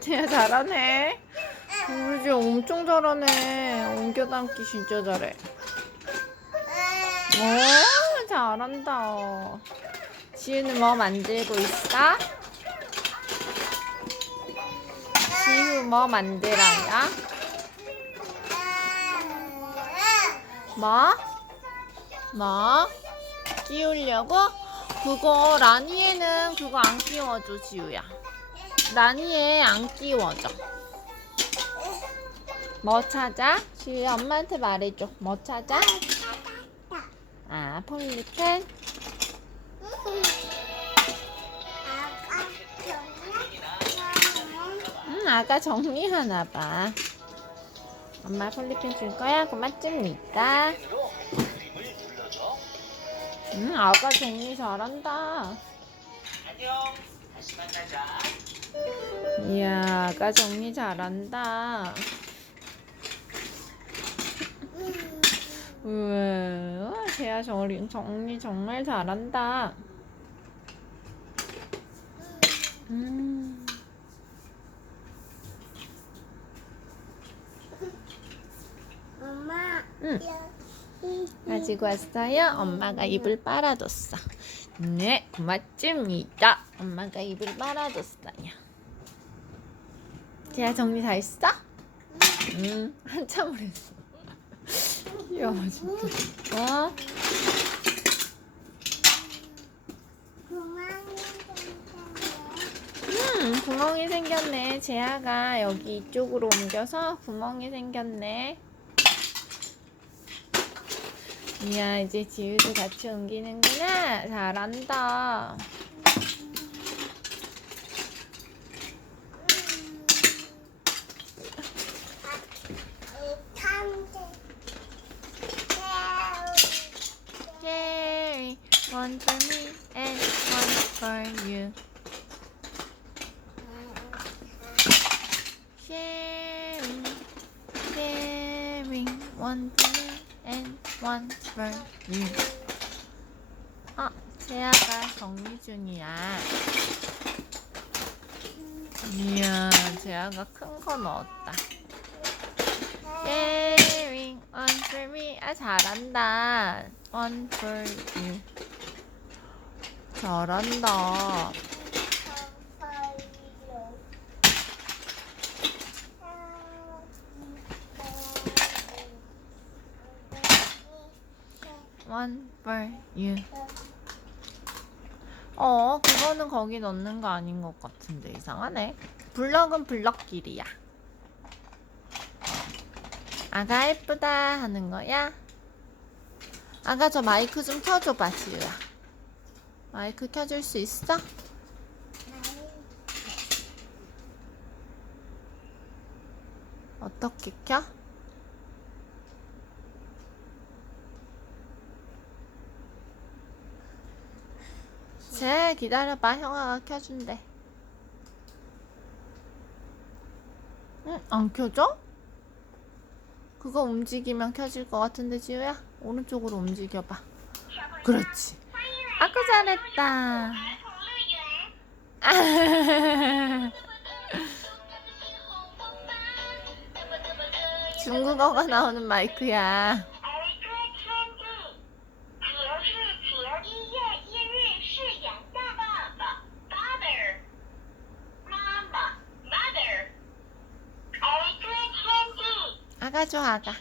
쟤야 잘하네. 우리 쟤 엄청 잘하네. 옮겨 담기 진짜 잘해. 오, 잘한다. 지우는 뭐 만들고 있어? 지우 뭐 만들어요? 뭐? 뭐? 끼우려고? 그거 라니에는 그거 안 끼워줘 지우야. 라니에 안 끼워줘. 뭐 찾아? 지우야 엄마한테 말해줘. 뭐 찾아? 아 폴리펜? 응 아가 정리하나 봐. 엄마 폴리펜 줄 거야? 고맙습니다. 응 아가 정리 잘한다. 안녕. 다시 만나자. 이야 아가 정리 잘한다. 우와 쟤야 정리, 정리 정말 잘한다. 음. 엄마, 응. 가지고 왔어요. 엄마가 입을 빨아줬어. 네, 고맙습니다. 엄마가 입을 빨아줬어요. 걔야 정리 다 했어? 응, 한참을 했어. 야, 진짜. 어? 구멍이 생겼네. 재아가 여기 이쪽으로 옮겨서 구멍이 생겼네. 이야, 이제 지우도 같이 옮기는구나. 잘한다. 탐지. Yay! One for me and one for you. Sharing, sharing. One for me and one for you. 아, 재아가 정리 중이야. 이야, 재아가 큰 거 넣었다. Sharing, one for me. 아, 잘한다. One for you. 잘한다. One. 어, 그거는 거기 넣는 거 아닌 것 같은데 이상하네. 블럭은 블럭끼리야. 아가 예쁘다 하는 거야? 아가 저 마이크 좀 켜줘봐 지우야. 마이크 켜줄 수 있어? 어떻게 켜? 쟤 기다려봐 형아가 켜준대. 응? 안 켜져? 그거 움직이면 켜질 것 같은데 지우야 오른쪽으로 움직여봐. 그렇지. 잘했다. 중국어가 나오는 마이크야. 아가 좋아가.